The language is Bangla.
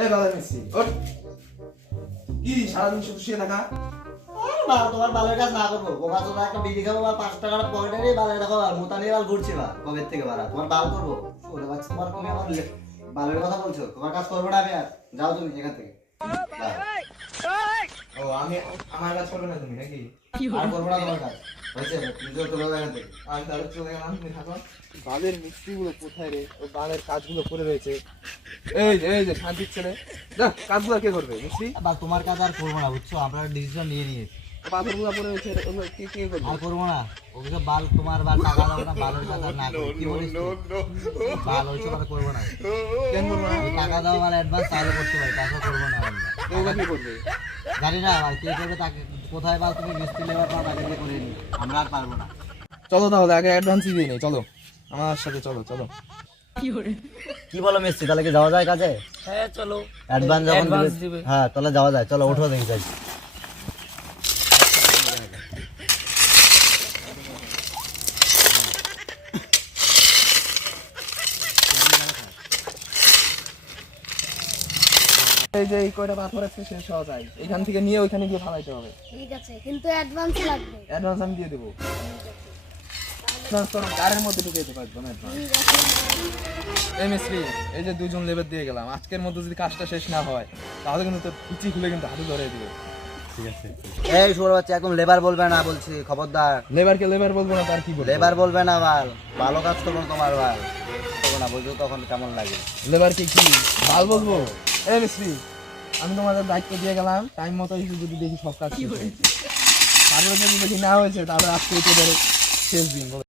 এই বাবা মিস্ত্রি ওঠ। কি সারাদিন শুধু শুয়ে থাকা? তোমার বালের কাজ না করবো, বোকা চোদা একটা বিড়ি খাবো বা 5 টাকার পকেটে নিয়ে বালের রাখো আর মোতা নিয়ে বাল ঘুরছি বা কবে থেকে বাড়া তোমার বাল করবো ওরে বাচ্চা তোমার তুমি আমার বালের কথা বলছো, তোমার কাজ করবো না আমি আর, যাও তুমি এখান থেকে। ও আমি আমার কাজ করবে না তুমি নাকি? আর করবো না তোমার কাজ হয়েছে, নিজেও চলে যাও এখান থেকে। আমি তাহলে চলে গেলাম, তুমি থাকো। বালের মিস্ত্রিগুলো কোথায় রে? ও বালের কাজগুলো করে রয়েছে। এই যে শান্তির ছেলে, যা কাজগুলো কে করবে? মিস্ত্রি বা তোমার কাজ আর করবো না বুঝছো, আমরা ডিসিশন নিয়ে নিয়েছি পাথরগুলো পড়ে রয়েছে, ওগুলো কে করবে? আর করবো না। ওকে সব বাল তোমার বাল টাকা দাও না, বালের কাজ আর না করবো। কি বলিস তুই? বাল হয়েছে মানে করবো না। কেন করবো না? ওই টাকা দাও মানে অ্যাডভান্স তাহলে করতে পারি, তাছাড়া করবো না আমরা। ওগুলো কে করবে? জানি না আর কে করবে, তাকে কোথায় বাল তুমি মিস্ত্রি লেবার পাও তাকে দিয়ে করে নি, আমরা আর পারবো না। চলো তাহলে আগে অ্যাডভান্সই দিয়ে নেই, চলো আমার সাথে চলো। কি বলো মিস্ত্রি, তাহলে কি যাওয়া যায় কাজে? হ্যাঁ চলো। অ্যাডভান্স যখন অ্যাডভান্স দিবে, দিবে। হ্যাঁ তাহলে যাওয়া যায়, চলো ওঠো দেখি যাই। এই যে এই কয়টা পাথর আছে শেষ হওয়া যায়, এখান থেকে নিয়ে ওইখানে গিয়ে ফালাইতে হবে। ঠিক আছে, কিন্তু অ্যাডভান্স লাগবে। অ্যাডভান্স আমি দিয়ে দেবো। অ্যাডভান্স করো, গাড়ির মধ্যে ঢুকে দিতে পারবো না অ্যাডভান্স। ঠিক আছে। এই মিস্ত্রি, এই যে 2 জন লেবার দিয়ে গেলাম, আজকের মধ্যে যদি কাজটা শেষ না হয় তাহলে কিন্তু তোর কুচি খুলে কিন্তু হাতে ধরে দিবে। ঠিক আছে। এই শুয়োর বাচ্চা, একদম লেবার বলবে না বলছি, খবরদার। লেবারকে লেবার বলবো না, তার কি বলবো? লেবার বলবে না বাল, ভালো কাজ করবো না তোমার বাল করবো না, বুঝছো তখন কেমন লাগে। লেবারকে কি বাল বলবো? এই মিস্ত্রি, আমি তোমাদের দায়িত্ব দিয়ে গেলাম, টাইম মতো এসে যদি দেখি সব কাজ শেষ হয়েছে, তারপরে যদি দেখি না হয়েছে তাহলে আজকে এসে ধরে শেষ দিন।